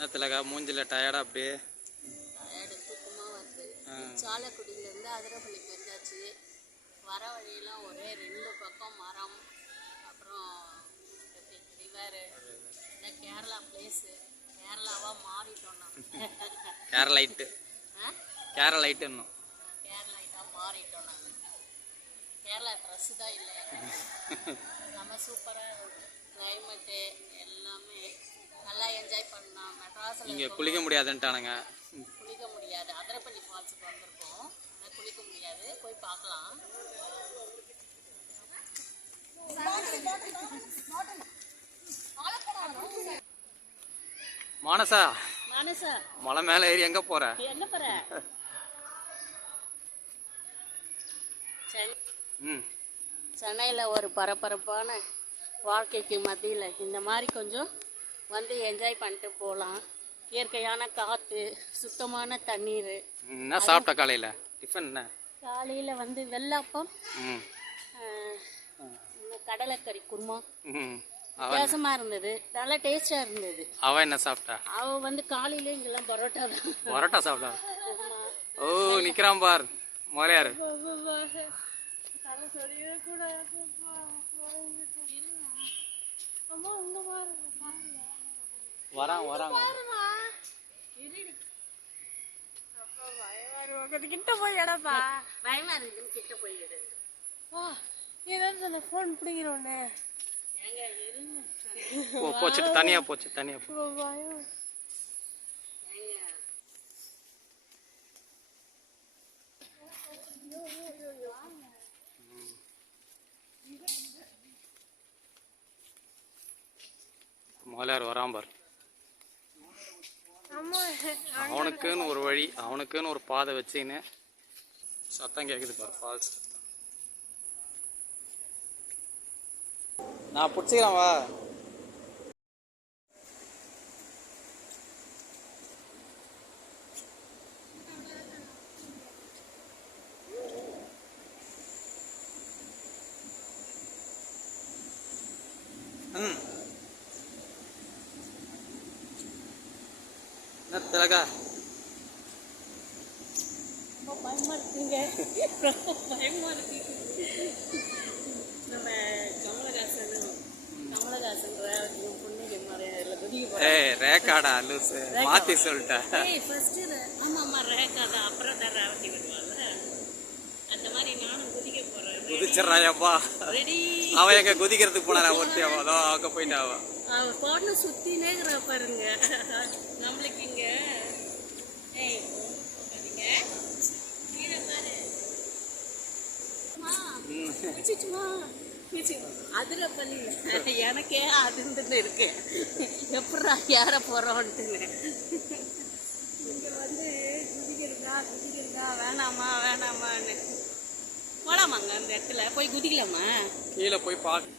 நேரத்தில் மூஞ்சில் டயர்டாக அப்படியே டயர்டு தூக்கமாக வருது. சாலக்குடியிலேருந்து அதிரப்பள்ளிக்கு வந்தாச்சு. வர வழியெல்லாம் ஒரே 2 பக்கம் மரம், அப்புறம் ரிவரு, இல்லை கேரளா பிளேஸு. கேரளாவாக மாறிட்டோம் நாங்கள். கேரளைட்டு கேரளைட்டு இன்னும் கேரளைட்டாக மாறிட்டோம் நாங்கள். கேரளா ட்ரெஸ்ஸு தான் இல்லை. நம்ம சூப்பராக கிளைமேட்டு எல்லாமே நல்லா என்ஜாய் பண்ணலாம். மெட்ராஸில் இங்கே குளிக்க முடியாதுன்ட்டானுங்க. குளிக்க முடியாது. அதிரப்பள்ளி ஃபால்ஸுக்கு வந்திருக்கோம், ஆனால் குளிக்க முடியாது. போய் பார்க்கலாம். மானசா மானசா மலை மேலே ஏறி எங்கே போகிற? என்ன போகிற? சென்னையில் ஒரு பரபரப்பான வாழ்க்கைக்கு மத்தியில் இந்த மாதிரி கொஞ்சம் வந்து என்ஜாய் பண்ணிட்டு போகலாம். இயற்கையான காற்று, சுத்தமான தண்ணீர். என்ன சாப்பிட்ட காலையில் டிஃபன்? என்ன காலையில் வந்து வெள்ளாப்பம், கடலைக்கறி குருமா. வித்தியாசமாக இருந்தது, நல்லா டேஸ்டாக இருந்தது. அவள் என்ன சாப்பிட்டா? அவள் வந்து காலையில இங்கெல்லாம் பரோட்டா தான். பரோட்டா சாப்பிட்டா? ஓ, நிற்கிறான் பார் மலையார். வரான் வரான். கிட்ட போய் இடப்பா பயமா இருக்குன்னு கிட்ட போய் இடு. ஏதாவது ஃபோன் பிடிக்கிறோன்னு போச்சுட்டு தனியா போச்சு தனியா போ. மலையார் வரான் பார். அவனுக்குன்னு ஒரு வழி, அவனுக்குன்னு ஒரு பாதை வச்சுன்னு சத்தம் கேட்குது பாரு. ஃபால்ஸ் நான் பிடிச்சிக்கிறேன் வா. என்ன திலகா? பயமா இருக்குங்க, ரொம்ப பயமா இருக்கு. நம்ம கமலஹாசன் பொண்ணுக்கு ரேக்காடா லூசு மாத்தி சொல்லிட்டேன். ஆமாம்மா ரேக்கா தான். அப்புறம் தான் ரேவதி வருவாங்க. அந்த மாதிரி நானும் குதிக்க போறேன். குதிச்சிடறாயப்பா. அவன் எங்க குதிக்கிறதுக்கு போனா ஒருத்தி அவதோ அங்க போயிட்டா. அவன் பாட்டு சுத்தினே இருக்கிற பாருங்க. நம்மளுக்கு இங்க அதிரப்பள்ளி எனக்கே அதுன்னு இருக்கு. எப்படா ஏற போறோன்ட்டுன்னு இங்க வந்து குதிக்கிறதா வேணாமான்னு போலாமாங்க. அந்த இடத்துல போய் குதிக்கலாமா? கீழே போய் பார்க்க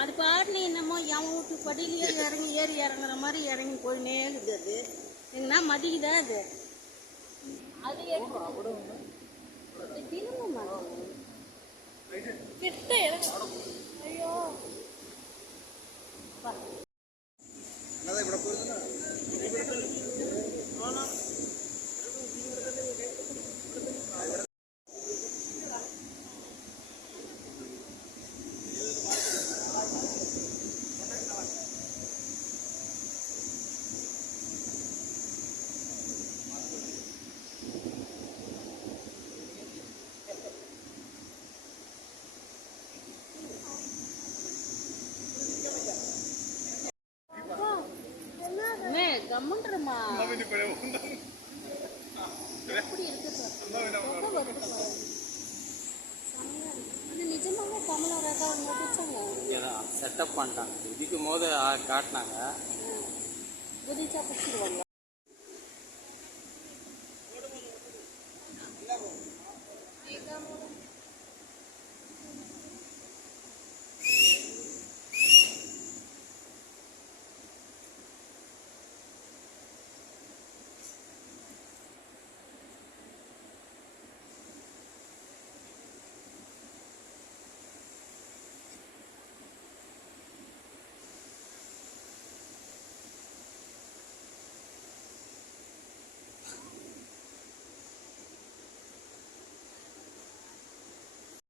அது பாட்டுல என்னமோ என் வீட்டு படியிலேயே ஏறி இறங்குற மாதிரி இறங்கி போயினே இருக்குது. எங்கன்னா மதிக்குதா அது? அது தினமும் கிட்ட ஐயோ கம்முன்றமா எப்படி இருக்கு நிஜமாவே கமலா செட்டப் பண்ணிட்டாங்க. இதுக்கும் போது காட்டினாங்க. குதிச்சா பிடிச்சிருவாங்க.